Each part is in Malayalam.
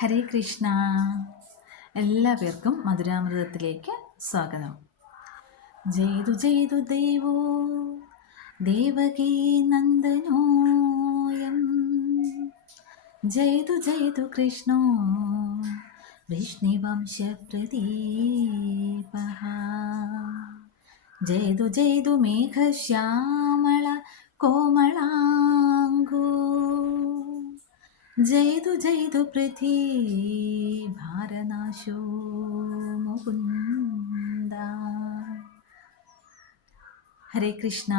ഹരേ കൃഷ്ണ. എല്ലാ പേർക്കും മധുരാമൃതത്തിലേക്ക് സ്വാഗതം. ജയ്തു ജയ്തു ദേവോ ദേവകീ നന്ദനോയം, ജയ്തു ജയ്തു കൃഷ്ണോ വൃഷ്ണിവംശപ്രദീപഃ, ജയ്തു ജയ്തു മേഘശ്യാമള കോമളാംഗോ, ജയ്തു ജയ്തു പൃഥ്വീ ഭാരനാശോ മുകുന്ദ. ഹരേ കൃഷ്ണ.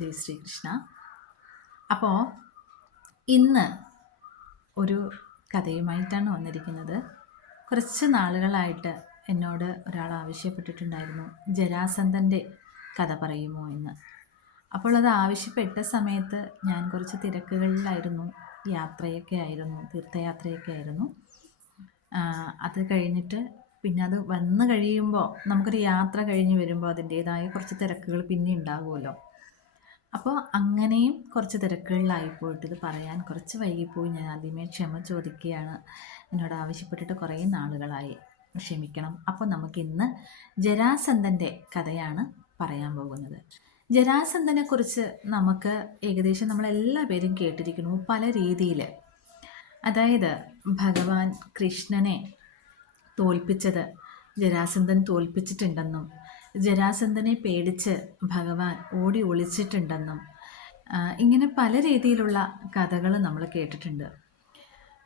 ജയ് ശ്രീകൃഷ്ണ. അപ്പോൾ ഇന്ന് ഒരു കഥയുമായിട്ടാണ് വന്നിരിക്കുന്നത്. കുറച്ച് നാളുകളായിട്ട് എന്നോട് ഒരാൾ ആവശ്യപ്പെട്ടിട്ടുണ്ടായിരുന്നു ജരാസന്ധൻ്റെ കഥ പറയുമോ എന്ന്. അപ്പോൾ അത് ആവശ്യപ്പെട്ട സമയത്ത് ഞാൻ കുറച്ച് തിരക്കുകളിലായിരുന്നു, യാത്രയൊക്കെ ആയിരുന്നു, തീർത്ഥയാത്രയൊക്കെ ആയിരുന്നു. അത് കഴിഞ്ഞിട്ട് പിന്നെ അത് വന്നു കഴിയുമ്പോൾ നമുക്കൊരു യാത്ര കഴിഞ്ഞ് വരുമ്പോൾ അതിൻ്റേതായ കുറച്ച് തിരക്കുകൾ പിന്നെ ഉണ്ടാകുമല്ലോ. അപ്പോൾ അങ്ങനെയും കുറച്ച് തിരക്കുകളിലായിപ്പോയിട്ട് ഇത് പറയാൻ കുറച്ച് വൈകിപ്പോയി. ഞാൻ ആദ്യമേ ക്ഷമ ചോദിക്കുകയാണ്. എന്നോട് ആവശ്യപ്പെട്ടിട്ട് കുറേ നാളുകളായി, ക്ഷമിക്കണം. അപ്പോൾ നമുക്കിന്ന് ജരാസന്ധൻ്റെ കഥയാണ് പറയാൻ പോകുന്നത്. ജരാസന്ധനെക്കുറിച്ച് നമുക്ക് ഏകദേശം നമ്മളെല്ലാ പേരും കേട്ടിരിക്കുന്നു പല രീതിയിൽ. അതായത് ഭഗവാൻ കൃഷ്ണനെ തോൽപ്പിച്ചത് ജരാസന്ധൻ തോൽപ്പിച്ചിട്ടുണ്ടെന്നും ജരാസന്ധനെ പേടിച്ച് ഭഗവാൻ ഓടി ഒളിച്ചിട്ടുണ്ടെന്നും ഇങ്ങനെ പല രീതിയിലുള്ള കഥകൾ നമ്മൾ കേട്ടിട്ടുണ്ട്.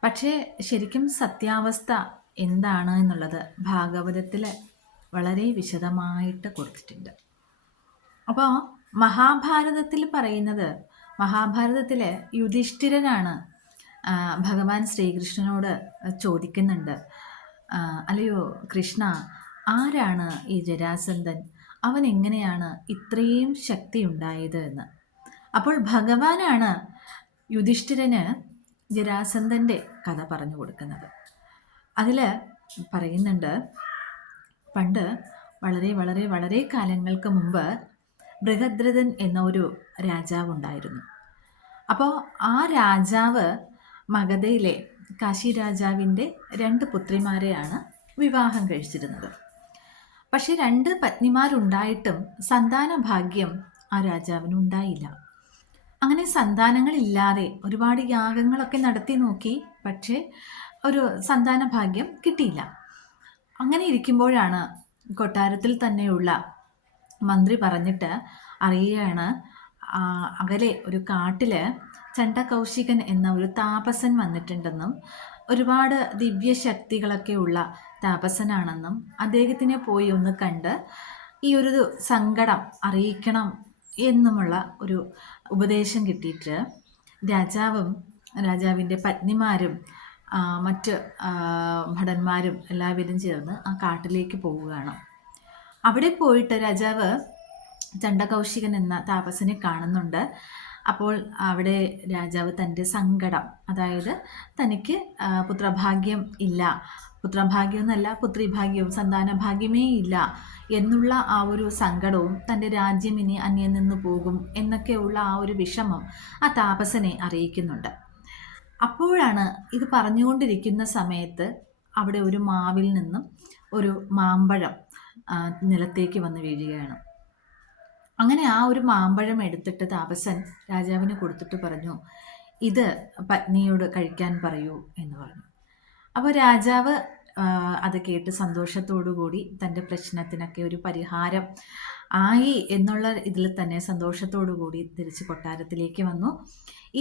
പക്ഷേ ശരിക്കും സത്യാവസ്ഥ എന്താണ് എന്നുള്ളത് ഭാഗവതത്തിൽ വളരെ വിശദമായിട്ട് കൊടുത്തിട്ടുണ്ട്. അപ്പോൾ മഹാഭാരതത്തിൽ പറയുന്നത്, മഹാഭാരതത്തിൽ യുധിഷ്ഠിരനാണ് ഭഗവാൻ ശ്രീകൃഷ്ണനോട് ചോദിക്കുന്നുണ്ട്, അല്ലയോ കൃഷ്ണ, ആരാണ് ഈ ജരാസന്ധൻ? അവൻ എങ്ങനെയാണ് ഇത്രയും ശക്തി ഉണ്ടായത് എന്ന്. അപ്പോൾ ഭഗവാനാണ് യുധിഷ്ഠിരന് ജരാസന്ധൻ്റെ കഥ പറഞ്ഞു കൊടുക്കുന്നത്. അതിൽ പറയുന്നുണ്ട്, പണ്ട് വളരെ വളരെ വളരെ കാലങ്ങൾക്ക് മുമ്പ് ബൃഹദ്രഥൻ എന്ന ഒരു രാജാവുണ്ടായിരുന്നു. അപ്പോൾ ആ രാജാവ് മഗധയിലെ കാശി രാജാവിൻ്റെ 2 പുത്രിമാരെയാണ് വിവാഹം കഴിച്ചിരുന്നത്. പക്ഷെ 2 പത്നിമാരുണ്ടായിട്ടും സന്താന ഭാഗ്യം ആ രാജാവിന് ഉണ്ടായില്ല. അങ്ങനെ സന്താനങ്ങളില്ലാതെ ഒരുപാട് യാഗങ്ങളൊക്കെ നടത്തി നോക്കി, പക്ഷേ ഒരു സന്താന ഭാഗ്യം കിട്ടിയില്ല. അങ്ങനെ ഇരിക്കുമ്പോഴാണ് കൊട്ടാരത്തിൽ തന്നെയുള്ള മന്ത്രി പറഞ്ഞിട്ട് അറിയുകയാണ്, അകലെ ഒരു കാട്ടിൽ ചണ്ഡകൗശികൻ എന്ന ഒരു താപസൻ വന്നിട്ടുണ്ടെന്നും ഒരുപാട് ദിവ്യശക്തികളൊക്കെ ഉള്ള താപസനാണെന്നും അദ്ദേഹത്തിനെ പോയി ഒന്ന് കണ്ട് ഈ ഒരു സങ്കടം അറിയിക്കണം എന്നുമുള്ള ഒരു ഉപദേശം കിട്ടിയിട്ട് രാജാവും രാജാവിൻ്റെ പത്നിമാരും മറ്റ് ഭടന്മാരും എല്ലാവരും ചേർന്ന് ആ കാട്ടിലേക്ക് പോവുകയാണ്. അവിടെ പോയിട്ട് രാജാവ് ചണ്ഡകൗശികൻ എന്ന താപസനെ കാണുന്നുണ്ട്. അപ്പോൾ അവിടെ രാജാവ് തൻ്റെ സങ്കടം, അതായത് തനിക്ക് പുത്രഭാഗ്യം ഇല്ല, പുത്രഭാഗ്യം എന്നല്ല പുത്രിഭാഗ്യവും സന്താനഭാഗ്യമേ ഇല്ല എന്നുള്ള ആ ഒരു സങ്കടവും തൻ്റെ രാജ്യം ഇനി അന്യം നിന്ന് പോകും എന്നൊക്കെയുള്ള ആ ഒരു വിഷമം ആ താപസനെ അറിയിക്കുന്നുണ്ട്. അപ്പോഴാണ് ഇത് പറഞ്ഞുകൊണ്ടിരിക്കുന്ന സമയത്ത് അവിടെ ഒരു മാവിൽ നിന്നും ഒരു മാമ്പഴം നിലത്തേക്ക് വന്ന് വീഴുകയാണ്. അങ്ങനെ ആ ഒരു മാമ്പഴം എടുത്തിട്ട് താപസൻ രാജാവിന് കൊടുത്തിട്ട് പറഞ്ഞു, ഇത് പത്നിയോട് കഴിക്കാൻ പറയൂ എന്ന് പറഞ്ഞു. അപ്പോൾ രാജാവ് അത് കേട്ട് സന്തോഷത്തോടു കൂടി തൻ്റെ പ്രശ്നത്തിനൊക്കെ ഒരു പരിഹാരം ആയി എന്നുള്ള ഇതിൽ തന്നെ സന്തോഷത്തോടു കൂടി തിരിച്ച് കൊട്ടാരത്തിലേക്ക് വന്നു.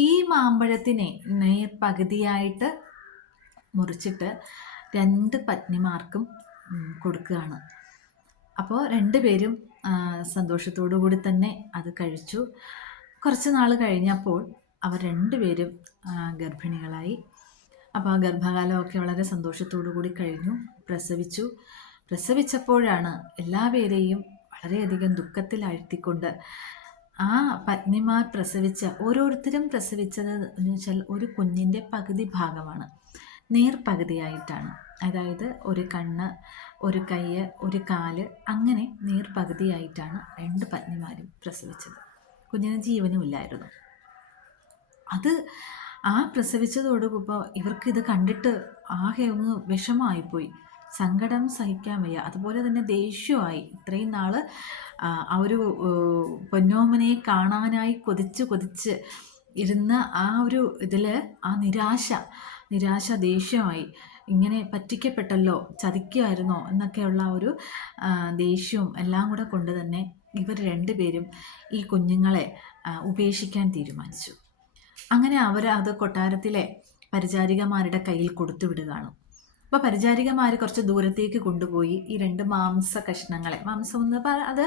ഈ മാമ്പഴത്തിനെ പകുതിയായിട്ട് മുറിച്ചിട്ട് 2 പത്നിമാർക്കും കൊടുക്കുകയാണ്. അപ്പോൾ 2 പേരും സന്തോഷത്തോടു കൂടി തന്നെ അത് കഴിച്ചു. കുറച്ച് നാൾ കഴിഞ്ഞപ്പോൾ അവർ 2 പേരും ഗർഭിണികളായി. അപ്പോൾ ആ ഗർഭകാലമൊക്കെ വളരെ സന്തോഷത്തോടു കൂടി കഴിഞ്ഞു. പ്രസവിച്ചപ്പോഴാണ് എല്ലാവരെയും വളരെയധികം ദുഃഖത്തിലാഴ്ത്തിക്കൊണ്ട് ആ പത്നിമാർ ഓരോരുത്തരും പ്രസവിച്ചത് എന്ന് വെച്ചാൽ ഒരു കുഞ്ഞിൻ്റെ പകുതി ഭാഗമാണ്, നേർപകുതിയായിട്ടാണ്. അതായത് ഒരു കണ്ണ്, ഒരു കൈ, ഒരു കാല്, അങ്ങനെ നേർപകുതിയായിട്ടാണ് 2 പത്നിമാരും പ്രസവിച്ചത്. കുഞ്ഞിന് ജീവനുമില്ലായിരുന്നു. അത് ആ പ്രസവിച്ചതോടുകൂപ്പോൾ ഇവർക്കിത് കണ്ടിട്ട് ആകെ ഒന്ന് വിഷമമായിപ്പോയി. സങ്കടം സഹിക്കാൻ വയ്യ. അതുപോലെ തന്നെ ദേഷ്യമായി. ഇത്രയും നാൾ ആ ഒരു പൊന്നോമനയെ കാണാനായി കൊതിച്ച് കൊതിച്ച് ഇരുന്ന ആ ഒരു ഇതിൽ ആ നിരാശ ദേഷ്യമായി. ഇങ്ങനെ പറ്റിക്കപ്പെട്ടല്ലോ, ചതിക്കുമായിരുന്നോ എന്നൊക്കെയുള്ള ഒരു ദേഷ്യവും എല്ലാം കൂടെ കൊണ്ട് തന്നെ ഇവർ രണ്ടുപേരും ഈ കുഞ്ഞുങ്ങളെ ഉപേക്ഷിക്കാൻ തീരുമാനിച്ചു. അങ്ങനെ അവർ അത് കൊട്ടാരത്തിലെ പരിചാരികമാരുടെ കയ്യിൽ കൊടുത്തു വിടുകയാണ്. അപ്പോൾ പരിചാരികമാർ കുറച്ച് ദൂരത്തേക്ക് കൊണ്ടുപോയി ഈ 2 മാംസ കഷ്ണങ്ങളെ, മാംസം എന്ന് അത്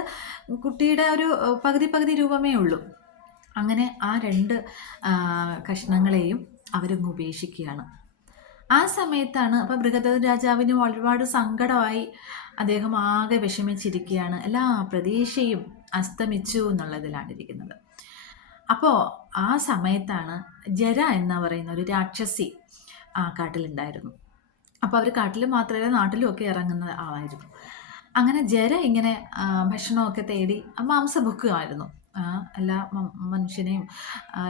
കുട്ടിയുടെ ഒരു പകുതി രൂപമേ ഉള്ളൂ. അങ്ങനെ ആ 2 കഷ്ണങ്ങളെയും അവരങ്ങ് ഉപേക്ഷിക്കുകയാണ്. ആ സമയത്താണ് അപ്പോൾ ബൃഹദ്രഥ രാജാവിന് ഒരുപാട് സങ്കടമായി. അദ്ദേഹം ആകെ വിഷമിച്ചിരിക്കുകയാണ്. എല്ലാ പ്രതീക്ഷയും അസ്തമിച്ചു എന്നുള്ളതിലാണ് ഇരിക്കുന്നത്. അപ്പോൾ ആ സമയത്താണ് ജര എന്ന് പറയുന്ന ഒരു രാക്ഷസി ആ കാട്ടിലുണ്ടായിരുന്നു. അപ്പോൾ അവർ കാട്ടിൽ മാത്രമല്ല നാട്ടിലും ഒക്കെ ഇറങ്ങുന്ന ആളായിരുന്നു. അങ്ങനെ ജര ഇങ്ങനെ ഭക്ഷണമൊക്കെ തേടി മാംസം ബുക്കുമായിരുന്നു. എല്ലാ മനുഷ്യനെയും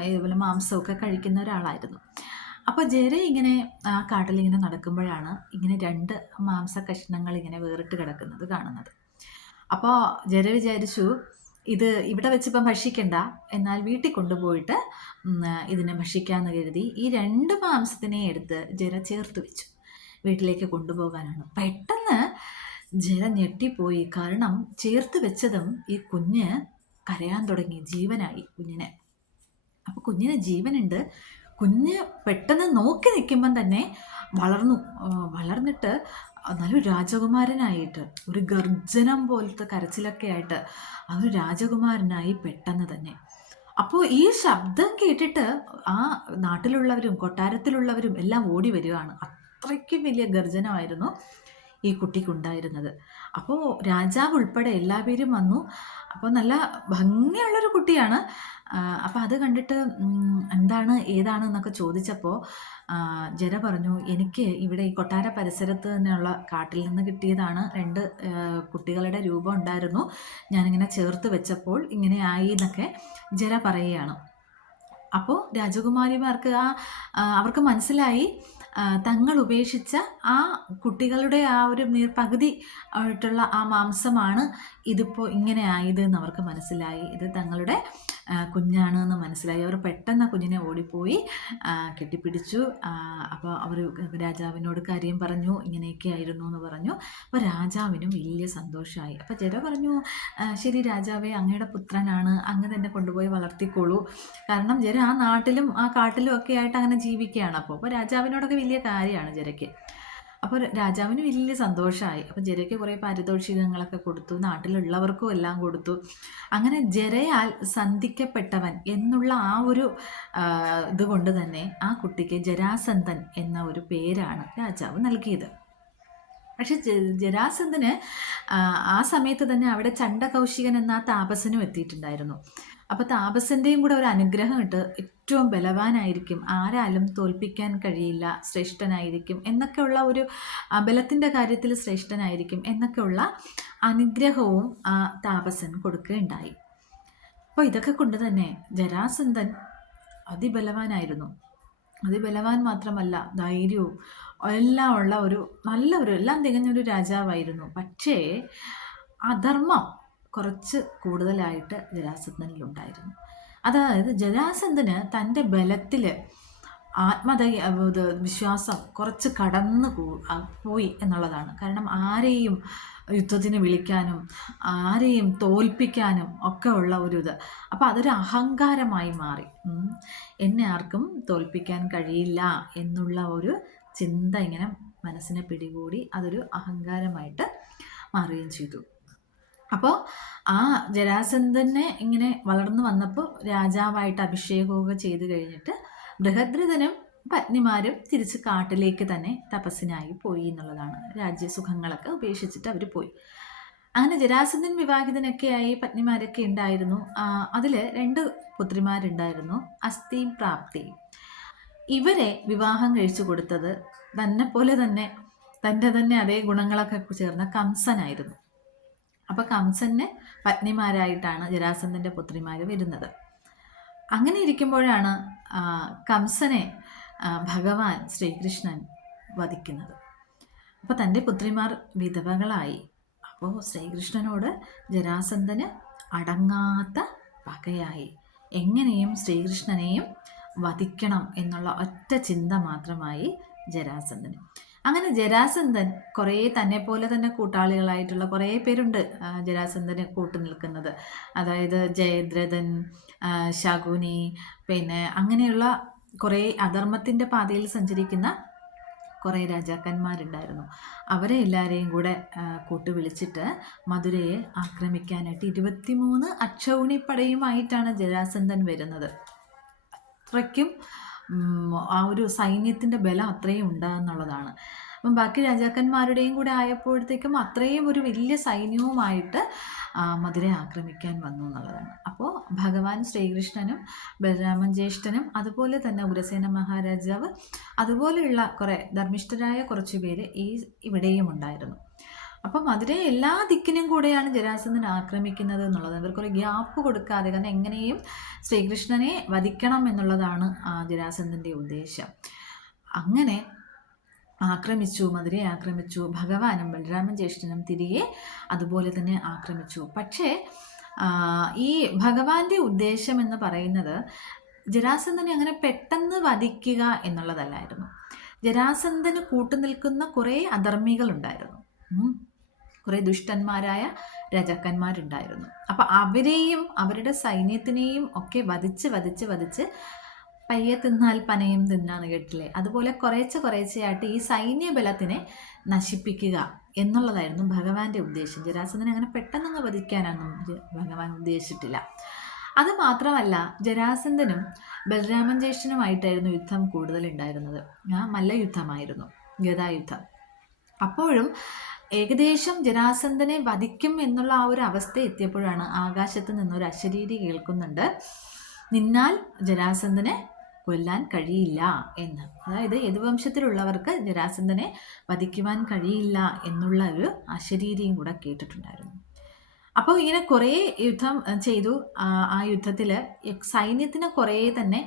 ഇതുപോലെ മാംസമൊക്കെ കഴിക്കുന്ന ഒരാളായിരുന്നു. അപ്പോൾ ജര ഇങ്ങനെ ആ കാട്ടിലിങ്ങനെ നടക്കുമ്പോഴാണ് ഇങ്ങനെ 2 മാംസ കഷ്ണങ്ങൾ ഇങ്ങനെ വേറിട്ട് കിടക്കുന്നത് കാണുന്നത്. അപ്പോൾ ജര വിചാരിച്ചു, ഇത് ഇവിടെ വെച്ചിപ്പം ഭക്ഷിക്കണ്ട, എന്നാൽ വീട്ടിൽ കൊണ്ടുപോയിട്ട് ഇതിനെ ഭക്ഷിക്കാമെന്ന് കരുതി ഈ 2 മാംസത്തിനെ എടുത്ത് ജര ചേർത്ത് വെച്ചു. വീട്ടിലേക്ക് കൊണ്ടുപോകാനാണ്. പെട്ടെന്ന് ജര ഞെട്ടിപ്പോയി. കാരണം ചേർത്ത് വെച്ചതും ഈ കുഞ്ഞ് കരയാൻ തുടങ്ങി. ജീവനായി കുഞ്ഞിനെ. അപ്പോൾ കുഞ്ഞിന് ജീവനുണ്ട്. കുഞ്ഞ് പെട്ടെന്ന് നോക്കി നിൽക്കുമ്പം തന്നെ വളർന്നിട്ട് നല്ലൊരു രാജകുമാരനായിട്ട്, ഒരു ഗർജനം പോലത്തെ കരച്ചിലൊക്കെ ആയിട്ട് ഒരു രാജകുമാരനായി പെട്ടെന്ന് തന്നെ. അപ്പോൾ ഈ ശബ്ദം കേട്ടിട്ട് ആ നാട്ടിലുള്ളവരും കൊട്ടാരത്തിലുള്ളവരും എല്ലാം ഓടി വരികയാണ്. അത്രയ്ക്കും വലിയ ഗർജനമായിരുന്നു ഈ കുട്ടിക്കുണ്ടായിരുന്നത്. അപ്പോൾ രാജാവ് ഉൾപ്പെടെ എല്ലാവരും വന്നു. അപ്പോൾ നല്ല ഭംഗിയുള്ളൊരു കുട്ടിയാണ്. അപ്പോൾ അത് കണ്ടിട്ട് എന്താണ് ഏതാണ് എന്നൊക്കെ ചോദിച്ചപ്പോൾ ജര പറഞ്ഞു, എനിക്ക് ഇവിടെ ഈ കൊട്ടാര പരിസരത്ത് തന്നെയുള്ള കാട്ടിൽ നിന്ന് കിട്ടിയതാണ്. 2 കുട്ടികളുടെ രൂപം ഉണ്ടായിരുന്നു, ഞാനിങ്ങനെ ചേർത്ത് വെച്ചപ്പോൾ ഇങ്ങനെ ആയി എന്നൊക്കെ ജര പറയുകയാണ്. അപ്പോൾ രാജകുമാരിമാർക്ക് അവർക്ക് മനസ്സിലായി തങ്ങൾ ഉപേക്ഷിച്ച ആ കുട്ടികളുടെ ആ ഒരു പകുതി ആയിട്ടുള്ള ആ മാംസമാണ് ഇതിപ്പോൾ ഇങ്ങനെ ആയത് എന്ന് അവർക്ക് മനസ്സിലായി. ഇത് തങ്ങളുടെ കുഞ്ഞാണ് എന്ന് മനസ്സിലായി. അവർ പെട്ടെന്ന് ആ കുഞ്ഞിനെ ഓടിപ്പോയി കെട്ടിപ്പിടിച്ചു. അപ്പോൾ അവർ രാജാവിനോട് കാര്യം പറഞ്ഞു, ഇങ്ങനെയൊക്കെ ആയിരുന്നു എന്ന് പറഞ്ഞു. അപ്പോൾ രാജാവിനും വലിയ സന്തോഷമായി. അപ്പോൾ ജര പറഞ്ഞു, ശരി രാജാവേ, അങ്ങയുടെ പുത്രനാണ്, അങ്ങ് തന്നെ കൊണ്ടുപോയി വളർത്തിക്കോളൂ. കാരണം ജര ആ നാട്ടിലും ആ കാട്ടിലും ഒക്കെ ആയിട്ട് അങ്ങനെ ജീവിക്കുകയാണ്. അപ്പോൾ രാജാവിനോടൊക്കെ വലിയ കാര്യമാണ് ജരയ്ക്ക്. അപ്പോൾ രാജാവിന് വലിയ സന്തോഷമായി. അപ്പോൾ ജരയ്ക്ക് കുറേ പാരിതോഷികങ്ങളൊക്കെ കൊടുത്തു, നാട്ടിലുള്ളവർക്കും എല്ലാം കൊടുത്തു. അങ്ങനെ ജരയാൽ സന്ധിക്കപ്പെട്ടവൻ എന്നുള്ള ആ ഒരു ഇതുകൊണ്ട് തന്നെ ആ കുട്ടിക്ക് ജരാസന്ധൻ എന്ന ഒരു പേരാണ് രാജാവ് നൽകിയത്. പക്ഷെ ജരാസന്ധന് ആ സമയത്ത് തന്നെ അവിടെ ചണ്ഡകൗശികൻ എന്ന താപസനും എത്തിയിട്ടുണ്ടായിരുന്നു. അപ്പോൾ താപസൻ്റെയും കൂടെ ഒരു അനുഗ്രഹം ഇട്ട് ഏറ്റവും ബലവാനായിരിക്കും, ആരാലും തോൽപ്പിക്കാൻ കഴിയില്ല, ശ്രേഷ്ഠനായിരിക്കും എന്നൊക്കെയുള്ള ഒരു ബലത്തിൻ്റെ കാര്യത്തിൽ ശ്രേഷ്ഠനായിരിക്കും എന്നൊക്കെയുള്ള അനുഗ്രഹവും ആ താപസൻ കൊടുക്കുകയുണ്ടായി. അപ്പോൾ ഇതൊക്കെ കൊണ്ട് തന്നെ ജരാസന്ധൻ അതിബലവാനായിരുന്നു. അതിബലവാൻ മാത്രമല്ല ധൈര്യവും എല്ലാം ഉള്ള എല്ലാം തികഞ്ഞൊരു രാജാവായിരുന്നു. പക്ഷേ അധർമ്മം കുറച്ച് കൂടുതലായിട്ട് ജരാസന്ധനിലുണ്ടായിരുന്നു. അതായത് ജരാസന്ധന് തൻ്റെ ബലത്തിൽ വിശ്വാസം കുറച്ച് കടന്നു പോയി എന്നുള്ളതാണ്. കാരണം ആരെയും യുദ്ധത്തിന് വിളിക്കാനും ആരെയും തോൽപ്പിക്കാനും ഒക്കെ ഉള്ള ഒരു ഇത്. അപ്പോൾ അതൊരു അഹങ്കാരമായി മാറി. എന്നെ ആർക്കും തോൽപ്പിക്കാൻ കഴിയില്ല എന്നുള്ള ഒരു ചിന്ത ഇങ്ങനെ മനസ്സിനെ പിടികൂടി അതൊരു അഹങ്കാരമായിട്ട് മാറുകയും ചെയ്തു. അപ്പോൾ ആ ജരാസന്ധനെ ഇങ്ങനെ വളർന്നു വന്നപ്പോൾ രാജാവായിട്ട് അഭിഷേകമൊക്കെ ചെയ്ത് കഴിഞ്ഞിട്ട് ബൃഹദ്രഥനും പത്നിമാരും തിരിച്ച് കാട്ടിലേക്ക് തന്നെ തപസ്സിനായി പോയി എന്നുള്ളതാണ്. രാജ്യസുഖങ്ങളൊക്കെ ഉപേക്ഷിച്ചിട്ട് അവർ പോയി. അങ്ങനെ ജരാസന്ധൻ വിവാഹിതനൊക്കെയായി പത്നിമാരൊക്കെ ഉണ്ടായിരുന്നു. അതിൽ 2 പുത്രിമാരുണ്ടായിരുന്നു, അസ്ഥിയും പ്രാപ്തിയും. ഇവരെ വിവാഹം കഴിച്ചു കൊടുത്തത് തന്നെ പോലെ തന്നെ തൻ്റെ തന്നെ അതേ ഗുണങ്ങളൊക്കെ ചേർന്ന കംസനായിരുന്നു. അപ്പോൾ കംസന് പത്നിമാരായിട്ടാണ് ജരാസന്ധൻ്റെ പുത്രിമാർ വരുന്നത്. അങ്ങനെ ഇരിക്കുമ്പോഴാണ് കംസനെ ഭഗവാൻ ശ്രീകൃഷ്ണൻ വധിക്കുന്നത്. അപ്പോൾ തൻ്റെ പുത്രിമാർ വിധവകളായി. അപ്പോൾ ശ്രീകൃഷ്ണനോട് ജരാസന്ധന് അടങ്ങാത്ത പകയായി. എങ്ങനെയും ശ്രീകൃഷ്ണനെയും വധിക്കണം എന്നുള്ള ഒറ്റ ചിന്ത മാത്രമായി ജരാസന്ധന്. അങ്ങനെ ജരാസന്ധൻ കുറേ തന്നെ പോലെ തന്നെ കൂട്ടാളികളായിട്ടുള്ള കുറേ പേരുണ്ട് ജരാസന്ധന് കൂട്ടു നിൽക്കുന്നത്. അതായത് ജയദ്രഥൻ, ശകുനി, പിന്നെ അങ്ങനെയുള്ള കുറേ അധർമ്മത്തിൻ്റെ പാതയിൽ സഞ്ചരിക്കുന്ന കുറേ രാജാക്കന്മാരുണ്ടായിരുന്നു. അവരെ എല്ലാവരെയും കൂടെ കൂട്ടു വിളിച്ചിട്ട് മധുരയെ ആക്രമിക്കാനായിട്ട് 23 അക്ഷൗണിപ്പടയുമായിട്ടാണ് ജരാസന്ധൻ വരുന്നത്. അത്രയ്ക്കും ആ ഒരു സൈന്യത്തിൻ്റെ ബലം അത്രയും ഉണ്ടാകുന്നുള്ളതാണ്. അപ്പം ബാക്കി രാജാക്കന്മാരുടെയും കൂടെ ആയപ്പോഴത്തേക്കും അത്രയും ഒരു വലിയ സൈന്യവുമായിട്ട് മധുരയെ ആക്രമിക്കാൻ വന്നു എന്നുള്ളതാണ്. അപ്പോൾ ഭഗവാൻ ശ്രീകൃഷ്ണനും ബലരാമൻ ജ്യേഷ്ഠനും അതുപോലെ തന്നെ ഉഗ്രസേന മഹാരാജാവ് അതുപോലെയുള്ള കുറേ ധർമ്മിഷ്ഠരായ കുറച്ച് പേര് ഇവിടെയും ഉണ്ടായിരുന്നു. അപ്പം മധുരയെ എല്ലാ ദിക്കിനും കൂടെയാണ് ജരാസന്ധൻ ആക്രമിക്കുന്നത് എന്നുള്ളത്. അവർക്കൊരു ഗ്യാപ്പ് കൊടുക്കാതെ, കാരണം എങ്ങനെയും ശ്രീകൃഷ്ണനെ വധിക്കണം എന്നുള്ളതാണ് ജരാസന്ധൻ്റെ ഉദ്ദേശം. അങ്ങനെ ആക്രമിച്ചു, മധുരയെ ആക്രമിച്ചു. ഭഗവാനും ബലരാമൻ ജ്യേഷ്ഠനും തിരികെ അതുപോലെ തന്നെ ആക്രമിച്ചു. പക്ഷേ ഈ ഭഗവാന്റെ ഉദ്ദേശം എന്ന് പറയുന്നത് ജരാസന്ധനെ അങ്ങനെ പെട്ടെന്ന് വധിക്കുക എന്നുള്ളതല്ലായിരുന്നു. ജരാസന്ധന് കൂട്ടുനിൽക്കുന്ന കുറേ അധർമ്മികളുണ്ടായിരുന്നു, കുറേ ദുഷ്ടന്മാരായ രാജാക്കന്മാരുണ്ടായിരുന്നു. അപ്പം അവരെയും അവരുടെ സൈന്യത്തിനെയും ഒക്കെ വധിച്ച് പയ്യെ തിന്നാൽ പനയും തിന്നാന്ന് കേട്ടില്ലേ, അതുപോലെ കുറേശ്ശെയായിട്ട് ഈ സൈന്യബലത്തിനെ നശിപ്പിക്കുക എന്നുള്ളതായിരുന്നു ഭഗവാന്റെ ഉദ്ദേശം. ജരാസന്ധനെ അങ്ങനെ പെട്ടെന്നൊന്ന് വധിക്കാനൊന്നും ഭഗവാൻ ഉദ്ദേശിച്ചിട്ടില്ല. അത് മാത്രമല്ല, ജരാസന്ധനും ബലരാമൻ ജ്യേഷ്ഠനുമായിട്ടായിരുന്നു യുദ്ധം കൂടുതലുണ്ടായിരുന്നത്. മല്ലയുദ്ധമായിരുന്നു, ഗദായുദ്ധം. അപ്പോഴും ഏകദേശം ജരാസന്ധനെ വധിക്കും എന്നുള്ള ആ ഒരു അവസ്ഥ എത്തിയപ്പോഴാണ് ആകാശത്ത് നിന്നൊരു അശരീരി കേൾക്കുന്നുണ്ട്, നിന്നാൽ ജരാസന്ധനെ കൊല്ലാൻ കഴിയില്ല എന്ന്. അതായത് യദുവംശത്തിലുള്ളവർക്ക് ജരാസന്ധനെ വധിക്കുവാൻ കഴിയില്ല എന്നുള്ള ഒരു അശരീരിയും കൂടെ കേട്ടിട്ടുണ്ടായിരുന്നു. അപ്പോൾ ഇങ്ങനെ കുറേ യുദ്ധം ചെയ്തു. ആ യുദ്ധത്തിൽ സൈന്യത്തിനെ കുറേ തന്നെ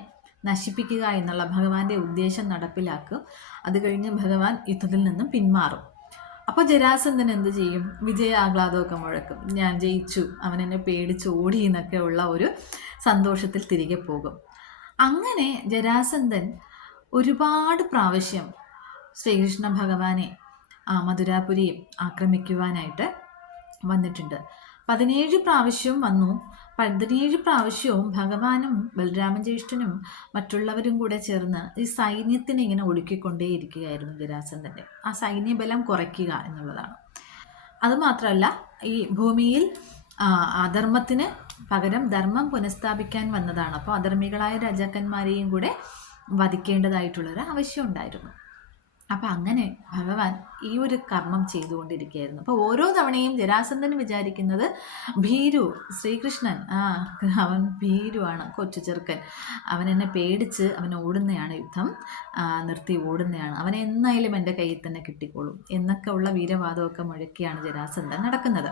നശിപ്പിക്കുക എന്നുള്ള ഭഗവാന്റെ ഉദ്ദേശം നടപ്പിലാക്കും. അത് കഴിഞ്ഞ് ഭഗവാൻ യുദ്ധത്തിൽ നിന്നും പിന്മാറും. അപ്പോൾ ജരാസന്ധൻ എന്ത് ചെയ്യും? വിജയാഹ്ലാദമൊക്കെ മുഴക്കും, ഞാൻ ജയിച്ചു, അവൻ എന്നെ പേടിച്ച് ഓടി എന്നൊക്കെ ഉള്ള ഒരു സന്തോഷത്തിൽ തിരികെ പോകും. അങ്ങനെ ജരാസന്ധൻ ഒരുപാട് പ്രാവശ്യം ശ്രീകൃഷ്ണ ഭഗവാനെ മധുരാപുരി ആക്രമിക്കുവാനായിട്ട് വന്നിട്ടുണ്ട്. 17 പ്രാവശ്യവും വന്നു. 17 പ്രാവശ്യവും ഭഗവാനും ബലരാമൻ ജ്യേഷ്ഠനും മറ്റുള്ളവരും കൂടെ ചേർന്ന് ഈ സൈന്യത്തിനെ ഇങ്ങനെ ഒടുക്കിക്കൊണ്ടേയിരിക്കുകയായിരുന്നു ജരാസന്ധൻ്റെ. ആ സൈന്യബലം കുറയ്ക്കുക എന്നുള്ളതാണ്. അതുമാത്രമല്ല, ഈ ഭൂമിയിൽ അധർമ്മത്തിന് പകരം ധർമ്മം പുനഃസ്ഥാപിക്കാൻ വന്നതാണ്. അപ്പോൾ അധർമ്മികളായ രാജാക്കന്മാരെയും കൂടെ വധിക്കേണ്ടതായിട്ടുള്ളൊരു ആവശ്യം ഉണ്ടായിരുന്നു. അപ്പം അങ്ങനെ ഭഗവാൻ ഈ ഒരു കർമ്മം ചെയ്തുകൊണ്ടിരിക്കുകയായിരുന്നു. അപ്പോൾ ഓരോ തവണയും ജരാസന്ധൻ വിചാരിക്കുന്നത് ഭീരു ശ്രീകൃഷ്ണൻ, അവൻ ഭീരുവാണ്, കൊച്ചു ചെറുക്കൻ, അവൻ എന്നെ പേടിച്ച് അവൻ ഓടുന്നതാണ്, യുദ്ധം നിർത്തി ഓടുന്നതാണ്, അവൻ എന്നായാലും എൻ്റെ കയ്യിൽ തന്നെ കിട്ടിക്കോളും എന്നൊക്കെ ഉള്ള വീരവാദമൊക്കെ മുഴക്കിയാണ് ജരാസന്ധൻ നടക്കുന്നത്.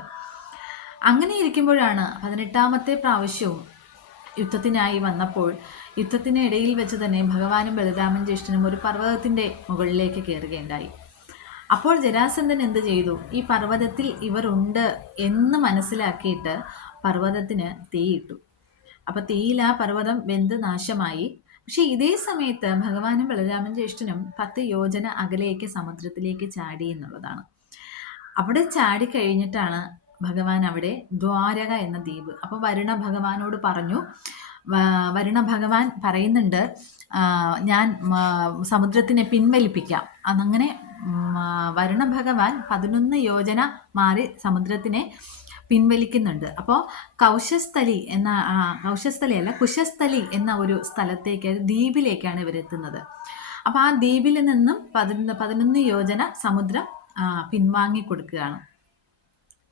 അങ്ങനെ ഇരിക്കുമ്പോഴാണ് 18ാമത്തെ പ്രാവശ്യവും യുദ്ധത്തിനായി വന്നപ്പോൾ യുദ്ധത്തിനിടയിൽ വെച്ച് തന്നെ ഭഗവാനും ബലരാമൻ ജ്യേഷ്ഠനും ഒരു പർവ്വതത്തിൻ്റെ മുകളിലേക്ക് കയറുകയുണ്ടായി. അപ്പോൾ ജരാസന്ധൻ എന്ത് ചെയ്തു? ഈ പർവ്വതത്തിൽ ഇവരുണ്ട് എന്ന് മനസ്സിലാക്കിയിട്ട് പർവ്വതത്തിന് തീയിട്ടു. അപ്പോൾ തീയിൽ ആ പർവ്വതം വെന്ത് നാശമായി. പക്ഷെ ഇതേ സമയത്ത് ഭഗവാനും ബലരാമൻ ജ്യേഷ്ഠനും 10 യോജന അകലേക്ക് സമുദ്രത്തിലേക്ക് ചാടി എന്നുള്ളതാണ്. അവിടെ ചാടിക്കഴിഞ്ഞിട്ടാണ് ഭഗവാൻ അവിടെ ദ്വാരക എന്ന ദ്വീപ്. അപ്പോൾ വരുണ ഭഗവാനോട് പറഞ്ഞു, വരുണ ഭഗവാൻ പറയുന്നുണ്ട്, ഞാൻ സമുദ്രത്തിനെ പിൻവലിപ്പിക്കാം. അങ്ങനെ വരുണ ഭഗവാൻ 11 യോജന മാറി സമുദ്രത്തിനെ പിൻവലിക്കുന്നുണ്ട്. അപ്പോൾ കുശസ്ഥലി എന്ന ഒരു സ്ഥലത്തേക്ക്, ദ്വീപിലേക്കാണ് ഇവരെത്തുന്നത്. അപ്പോൾ ആ ദ്വീപിൽ നിന്നും 11 യോജന സമുദ്രം പിൻവാങ്ങിക്കൊടുക്കുകയാണ്.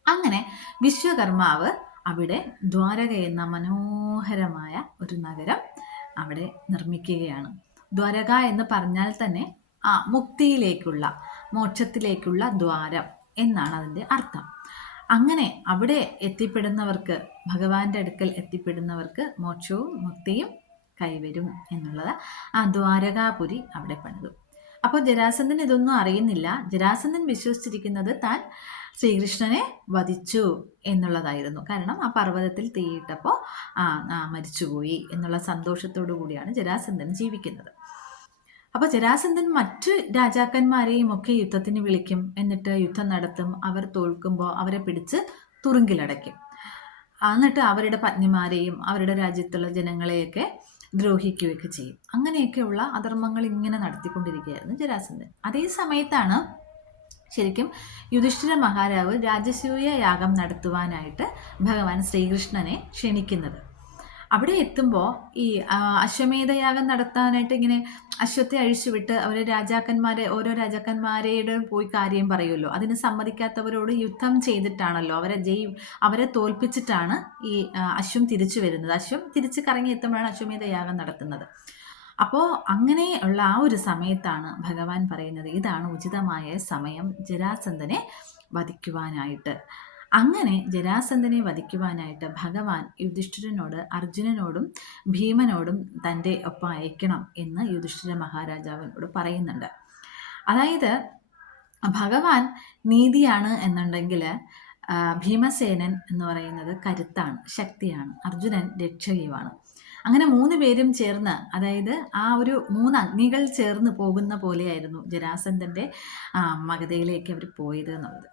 അങ്ങനെ വിശ്വകർമാവ് അവിടെ ദ്വാരക എന്ന മനോഹരമായ ഒരു നഗരം അവിടെ നിർമ്മിക്കുകയാണ്. ദ്വാരക എന്ന് പറഞ്ഞാൽ തന്നെ മുക്തിയിലേക്കുള്ള, മോക്ഷത്തിലേക്കുള്ള ദ്വാരം എന്നാണ് അതിൻ്റെ അർത്ഥം. അങ്ങനെ അവിടെ എത്തിപ്പെടുന്നവർക്ക്, ഭഗവാന്റെ അടുക്കൽ എത്തിപ്പെടുന്നവർക്ക് മോക്ഷവും മുക്തിയും കൈവരും എന്നുള്ളത് ആ ദ്വാരകാപുരി അവിടെ പണിതു. അപ്പോൾ ജരാസന്ധൻ ഇതൊന്നും അറിയുന്നില്ല. ജരാസന്ധൻ വിശ്വസിച്ചിരിക്കുന്നത് താൻ ശ്രീകൃഷ്ണനെ വധിച്ചു എന്നുള്ളതായിരുന്നു. കാരണം ആ പർവ്വതത്തിൽ തീയിട്ടപ്പോൾ മരിച്ചുപോയി എന്നുള്ള സന്തോഷത്തോടു കൂടിയാണ് ജരാസന്ധൻ ജീവിക്കുന്നത്. അപ്പോൾ ജരാസന്ധൻ മറ്റു രാജാക്കന്മാരെയും ഒക്കെ യുദ്ധത്തിന് വിളിക്കും, എന്നിട്ട് യുദ്ധം നടത്തും. അവർ തോൽക്കുമ്പോൾ അവരെ പിടിച്ച് തുറുങ്കിലടയ്ക്കും. എന്നിട്ട് അവരുടെ പത്നിമാരെയും അവരുടെ രാജ്യത്തുള്ള ജനങ്ങളെയൊക്കെ ദ്രോഹിക്കുകയൊക്കെ ചെയ്യും. അങ്ങനെയൊക്കെയുള്ള അധർമ്മങ്ങൾ ഇങ്ങനെ നടത്തിക്കൊണ്ടിരിക്കുകയായിരുന്നു ജരാസന്ധൻ. അതേ സമയത്താണ് ശരിക്കും യുധിഷ്ഠിര മഹാരാജ് രാജസൂയ യാഗം നടത്തുവാനായിട്ട് ഭഗവാൻ ശ്രീകൃഷ്ണനെ ക്ഷണിക്കുന്നത്. അവിടെ എത്തുമ്പോൾ ഈ അശ്വമേധയാഗം നടത്താനായിട്ട് ഇങ്ങനെ അശ്വത്തെ അഴിച്ചുവിട്ട് അവർ ഓരോ രാജാക്കന്മാരുടെ പോയി കാര്യം പറയുമല്ലോ. അതിന് സമ്മതിക്കാത്തവരോട് യുദ്ധം ചെയ്തിട്ടാണല്ലോ അവരെ തോൽപ്പിച്ചിട്ടാണ് ഈ അശ്വം തിരിച്ചു വരുന്നത്. അശ്വം തിരിച്ച് കറങ്ങി എത്തുമ്പോഴാണ് അശ്വമേധയാഗം നടത്തുന്നത്. അപ്പോൾ അങ്ങനെയുള്ള ആ ഒരു സമയത്താണ് ഭഗവാൻ പറയുന്നത്, ഇതാണ് ഉചിതമായ സമയം ജരാസന്ധനെ വധിക്കുവാനായിട്ട്. അങ്ങനെ ജരാസന്ധനെ വധിക്കുവാനായിട്ട് ഭഗവാൻ യുധിഷ്ഠിരനോട്, അർജുനനോടും ഭീമനോടും തൻ്റെ ഒപ്പം അയക്കണം എന്ന് യുധിഷ്ഠിര മഹാരാജാവിനോട് പറയുന്നുണ്ട്. അതായത് ഭഗവാൻ നീതിയാണ് എന്നുണ്ടെങ്കിൽ ഭീമസേനൻ എന്ന് പറയുന്നത് കരുത്താണ്, ശക്തിയാണ്. അർജുനൻ രക്ഷകയുമാണ്. അങ്ങനെ 3 പേരും ചേർന്ന്, അതായത് ആ ഒരു 3 അഗ്നികൾ ചേർന്ന് പോകുന്ന പോലെയായിരുന്നു ജരാസന്ധൻ്റെ മഗധയിലേക്ക് അവർ പോയത് എന്നുള്ളത്.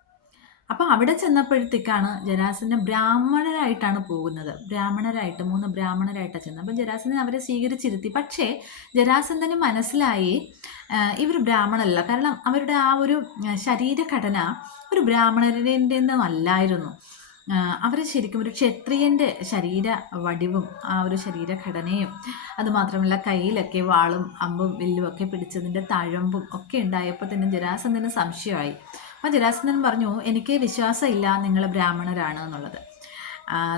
അപ്പോൾ അവിടെ ചെന്നപ്പോഴത്തേക്കാണ് ജരാസന്ധൻ ബ്രാഹ്മണരായിട്ടാണ് പോകുന്നത്. 3 ബ്രാഹ്മണരായിട്ടാണ് ചെന്നത്. അപ്പം ജരാസന്ധൻ അവരെ സ്വീകരിച്ചിരുത്തി. പക്ഷേ ജരാസന്ധന് മനസ്സിലായി ഇവർ ബ്രാഹ്മണരല്ല. കാരണം അവരുടെ ആ ഒരു ശരീരഘടന ഒരു ബ്രാഹ്മണരിൻ്റെയൊന്നും അല്ലായിരുന്നു. അവർ ശരിക്കും ഒരു ക്ഷത്രിയൻ്റെ ശരീര വടിവും ആ ഒരു ശരീരഘടനയും, അതുമാത്രമല്ല കയ്യിലൊക്കെ വാളും അമ്പും വില്ലും ഒക്കെ പിടിച്ചതിൻ്റെ തഴമ്പും ഒക്കെ ഉണ്ടായപ്പോൾ തന്നെ ജരാസന്ധന് സംശയമായി. അപ്പോൾ ജരാസന്ധൻ പറഞ്ഞു, എനിക്ക് വിശ്വാസമില്ല നിങ്ങൾ ബ്രാഹ്മണരാണ് എന്നുള്ളത്.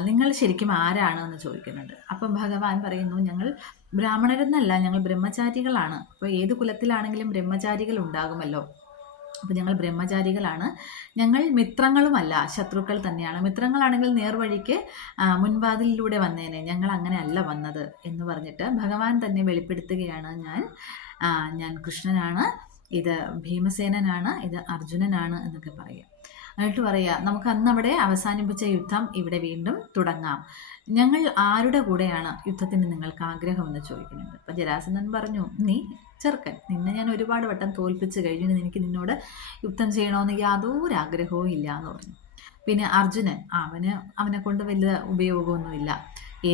നിങ്ങൾ ശരിക്കും ആരാണ് എന്ന് ചോദിക്കുന്നുണ്ട്. അപ്പം ഭഗവാൻ പറയുന്നു, ഞങ്ങൾ ബ്രാഹ്മണരെന്നല്ല, ഞങ്ങൾ ബ്രഹ്മചാരികളാണ്. അപ്പോൾ ഏത് കുലത്തിലാണെങ്കിലും ബ്രഹ്മചാരികൾ ഉണ്ടാകുമല്ലോ. അപ്പോൾ ഞങ്ങൾ ബ്രഹ്മചാരികളാണ്. ഞങ്ങൾ മിത്രങ്ങളുമല്ല, ശത്രുക്കൾ തന്നെയാണ്. മിത്രങ്ങളാണെങ്കിൽ നേർവഴിക്ക് മുൻവാതിലിലൂടെ വന്നേനെ, ഞങ്ങൾ അങ്ങനെ അല്ല വന്നത് എന്ന് പറഞ്ഞിട്ട് ഭഗവാൻ തന്നെ വെളിപ്പെടുത്തുകയാണ്, ഞാൻ കൃഷ്ണനാണ്, ഇത് ഭീമസേനനാണ്, ഇത് അർജുനനാണ് എന്നൊക്കെ പറയുക. എന്നിട്ട് പറയുക, നമുക്ക് അന്ന് അവിടെ അവസാനിപ്പിച്ച യുദ്ധം ഇവിടെ വീണ്ടും തുടങ്ങാം. ഞങ്ങൾ ആരുടെ കൂടെയാണ് യുദ്ധത്തിന് നിങ്ങൾക്ക് ആഗ്രഹമെന്ന് ചോദിക്കുന്നുണ്ട്. അപ്പം ജരാസന്ധൻ പറഞ്ഞു, നീ ചെറുക്കൻ, നിന്നെ ഞാൻ ഒരുപാട് വട്ടം തോൽപ്പിച്ച് കഴിഞ്ഞു, എനിക്ക് നിന്നോട് യുദ്ധം ചെയ്യണമെന്ന് യാതൊരു ആഗ്രഹവും ഇല്ല എന്ന് പറഞ്ഞു. പിന്നെ അർജുനൻ, അവനെ കൊണ്ട് വലിയ ഉപയോഗമൊന്നുമില്ല.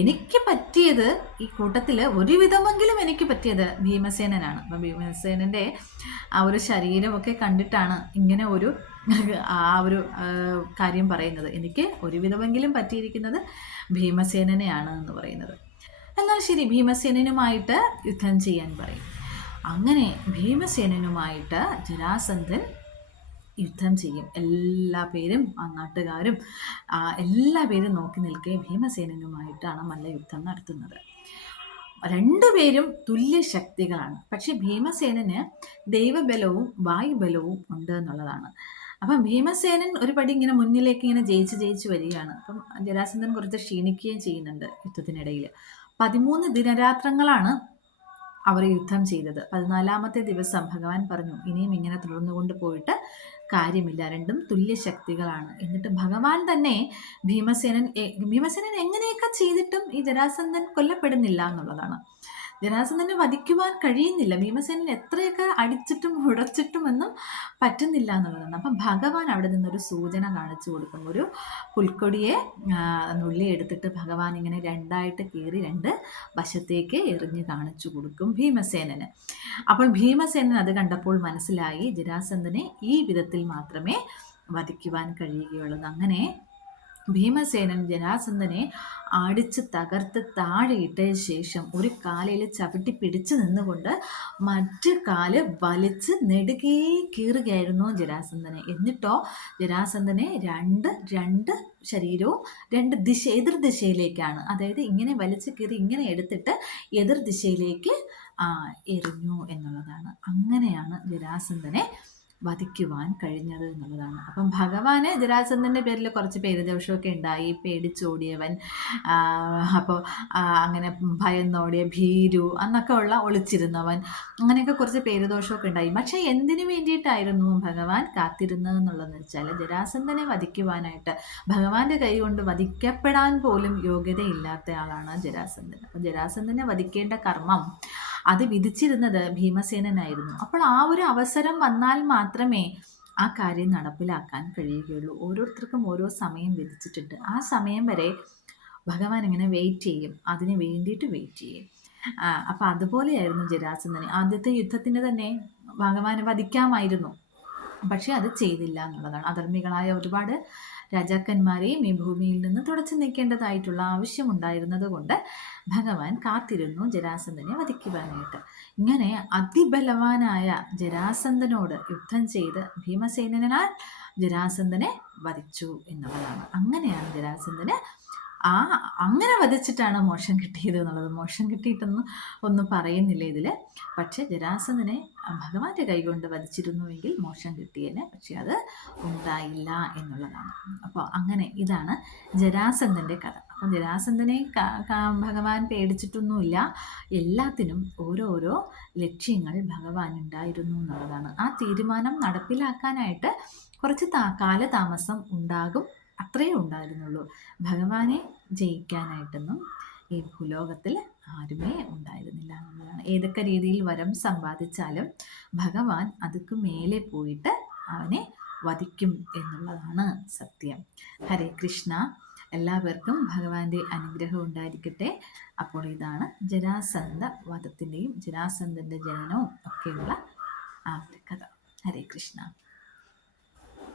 എനിക്ക് പറ്റിയത് ഈ കൂട്ടത്തിൽ ഒരുവിധമെങ്കിലും എനിക്ക് പറ്റിയത് ഭീമസേനനാണ്. അപ്പം ഭീമസേനൻ്റെ ആ ഒരു ശരീരമൊക്കെ കണ്ടിട്ടാണ് ഇങ്ങനെ ഒരു കാര്യം പറയുന്നത്. എനിക്ക് ഒരുവിധമെങ്കിലും പറ്റിയിരിക്കുന്നത് ഭീമസേനനെയാണ് എന്ന് പറയുന്നത്. എന്നാൽ ശരി, ഭീമസേനനുമായിട്ട് യുദ്ധം ചെയ്യാൻ പറയും. അങ്ങനെ ഭീമസേനനുമായിട്ട് ജരാസന്ധൻ യുദ്ധം ചെയ്യും. എല്ലാ പേരും, ആ നാട്ടുകാരും എല്ലാ പേരും നോക്കി നിൽക്കെ ഭീമസേനനുമായിട്ടാണ് മല്ലയുദ്ധം നടത്തുന്നത്. 2 പേരും തുല്യ ശക്തികളാണ്. പക്ഷെ ഭീമസേനന് ദൈവബലവും വായുബലവും ഉണ്ട് എന്നുള്ളതാണ്. അപ്പം ഭീമസേനൻ ഒരു പടി ഇങ്ങനെ മുന്നിലേക്ക് ഇങ്ങനെ ജയിച്ച് വരികയാണ്. അപ്പം ജരാസന്ധൻ കുറച്ച് ക്ഷീണിക്കുകയും ചെയ്യുന്നുണ്ട് യുദ്ധത്തിനിടയിൽ. 13 ദിനരാത്രങ്ങളാണ് അവർ യുദ്ധം ചെയ്തത്. 14ാമത്തെ ദിവസം ഭഗവാൻ പറഞ്ഞു, ഇനിയും ഇങ്ങനെ തുടർന്നുകൊണ്ട് പോയിട്ട് കാര്യമില്ല, രണ്ടും തുല്യ ശക്തികളാണ്. എന്നിട്ട് ഭഗവാൻ തന്നെ ഭീമസേനൻ എങ്ങനെയൊക്കെ ചെയ്തിട്ടും ഈ ജരാസന്ധൻ കൊല്ലപ്പെടുന്നില്ല എന്നുള്ളതാണ്. ജരാസന്ധനെ വധിക്കുവാൻ കഴിയുന്നില്ല. ഭീമസേനൻ എത്രയൊക്കെ അടിച്ചിട്ടും ഉടച്ചിട്ടുമെന്നും പറ്റുന്നില്ല എന്നുള്ളതാണ്. അപ്പം ഭഗവാൻ അവിടെ നിന്നൊരു സൂചന കാണിച്ചു കൊടുക്കും. ഒരു പുൽക്കൊടിയെ നുള്ളി എടുത്തിട്ട് ഭഗവാൻ ഇങ്ങനെ 2ആയിട്ട് കീറി 2 വശത്തേക്ക് എറിഞ്ഞ് കാണിച്ചു കൊടുക്കും ഭീമസേനന്. അപ്പോൾ ഭീമസേനൻ അത് കണ്ടപ്പോൾ മനസ്സിലായി, ജരാസന്ധനെ ഈ വിധത്തിൽ മാത്രമേ വധിക്കുവാൻ കഴിയുകയുള്ളൂ. അങ്ങനെ ഭീമസേനൻ ജരാസന്ധനെ അടിച്ച് തകർത്ത് താഴെയിട്ട ശേഷം ഒരു കാലിൽ ചവിട്ടി പിടിച്ചു നിന്നുകൊണ്ട് മറ്റു കാല് വലിച്ച് നെടുകെ കീറുകയായിരുന്നു ജരാസന്ധനെ. എന്നിട്ടോ ജരാസന്ധനെ രണ്ട് ശരീരവും 2 എതിർദിശയിലേക്കാണ്, അതായത് ഇങ്ങനെ വലിച്ചു കീറി ഇങ്ങനെ എടുത്തിട്ട് എതിർദിശയിലേക്ക് എറിഞ്ഞു എന്നുള്ളതാണ്. അങ്ങനെയാണ് ജരാസന്ധനെ വധിക്കുവാൻ കഴിഞ്ഞത് എന്നുള്ളതാണ്. അപ്പം ഭഗവാന് ജരാസന്ധൻ്റെ പേരിൽ കുറച്ച് പേരുദോഷമൊക്കെ ഉണ്ടായി. പേടിച്ചോടിയവൻ, അപ്പോൾ അങ്ങനെ ഭയന്നോടിയ, ഭീരു എന്നൊക്കെ ഉള്ള ഒളിച്ചിരുന്നവൻ, അങ്ങനെയൊക്കെ കുറച്ച് പേരുദോഷമൊക്കെ ഉണ്ടായി. പക്ഷേ എന്തിനു വേണ്ടിയിട്ടായിരുന്നു ഭഗവാൻ കാത്തിരുന്നതെന്നുള്ളതെന്ന് വെച്ചാൽ ജരാസന്ധനെ വധിക്കുവാനായിട്ട്. ഭഗവാന്റെ കൈ കൊണ്ട് വധിക്കപ്പെടാൻ പോലും യോഗ്യതയില്ലാത്ത ആളാണ് ജരാസന്ധൻ. അപ്പം ജരാസന്ധനെ വധിക്കേണ്ട കർമ്മം അത് വിധിച്ചിരുന്നത് ഭീമസേനനായിരുന്നു. അപ്പോൾ ആ ഒരു അവസരം വന്നാൽ മാത്രമേ ആ കാര്യം നടപ്പിലാക്കാൻ കഴിയുകയുള്ളൂ. ഓരോരുത്തർക്കും ഓരോ സമയം വിധിച്ചിട്ടുണ്ട്. ആ സമയം വരെ ഭഗവാൻ ഇങ്ങനെ വെയിറ്റ് ചെയ്യും, അതിന് വേണ്ടിയിട്ട് വെയിറ്റ് ചെയ്യും. അപ്പം അതുപോലെയായിരുന്നു ജരാസന്ധന്. ആദ്യത്തെ യുദ്ധത്തിന് തന്നെ ഭഗവാനെ വധിക്കാമായിരുന്നു, പക്ഷെ അത് ചെയ്തില്ല എന്നുള്ളതാണ്. അധർമ്മികളായ ഒരുപാട് രാജാക്കന്മാരെയും ഈ ഭൂമിയിൽ നിന്ന് തുടച്ചു നീക്കേണ്ടതായിട്ടുള്ള ആവശ്യമുണ്ടായിരുന്നത് കൊണ്ട് ഭഗവാൻ കാത്തിരുന്നു ജരാസന്ധനെ വധിക്കുവാനായിട്ട്. ഇങ്ങനെ അതിബലവാനായ ജരാസന്ധനോട് യുദ്ധം ചെയ്ത് ഭീമസേനനാൽ ജരാസന്ധനെ വധിച്ചു എന്നുള്ളതാണ്. അങ്ങനെയാണ് ജരാസന്ധന് അങ്ങനെ വധിച്ചിട്ടാണ് മോക്ഷം കിട്ടിയത് എന്നുള്ളത്. മോക്ഷം ഒന്നും പറയുന്നില്ല ഇതിൽ. പക്ഷെ ജരാസന്ധനെ ഭഗവാന്റെ കൈകൊണ്ട് വധിച്ചിരുന്നുവെങ്കിൽ മോക്ഷം കിട്ടിയേനെ. പക്ഷെ അത് ഉണ്ടായില്ല എന്നുള്ളതാണ്. അപ്പോൾ അങ്ങനെ ഇതാണ് ജരാസന്ധൻ്റെ കഥ. അപ്പം ജരാസന്ധനെ ഭഗവാൻ പേടിച്ചിട്ടൊന്നുമില്ല. എല്ലാത്തിനും ഓരോരോ ലക്ഷ്യങ്ങൾ ഭഗവാൻ ഉണ്ടായിരുന്നു എന്നുള്ളതാണ്. ആ തീരുമാനം നടപ്പിലാക്കാനായിട്ട് കുറച്ച് കാലതാമസം ഉണ്ടാകും, അത്രയേ ഉണ്ടായിരുന്നുള്ളൂ. ഭഗവാനെ ജയിക്കാനായിട്ടൊന്നും ഈ ഭൂലോകത്തിൽ ആരുമേ ഉണ്ടായിരുന്നില്ല എന്നുള്ളതാണ്. ഏതൊക്കെ രീതിയിൽ വരം സമ്പാദിച്ചാലും ഭഗവാൻ അതുക്ക് മേലെ പോയിട്ട് അവനെ വധിക്കും എന്നുള്ളതാണ് സത്യം. ഹരേ കൃഷ്ണ. എല്ലാവർക്കും ഭഗവാന്റെ അനുഗ്രഹം ഉണ്ടായിരിക്കട്ടെ. അപ്പോൾ ഇതാണ് ജരാസന്ധ വധത്തിൻ്റെയും ജരാസന്ധൻ്റെ ജനനവും ഒക്കെയുള്ള ആ ഒരു കഥ. ഹരേ കൃഷ്ണ.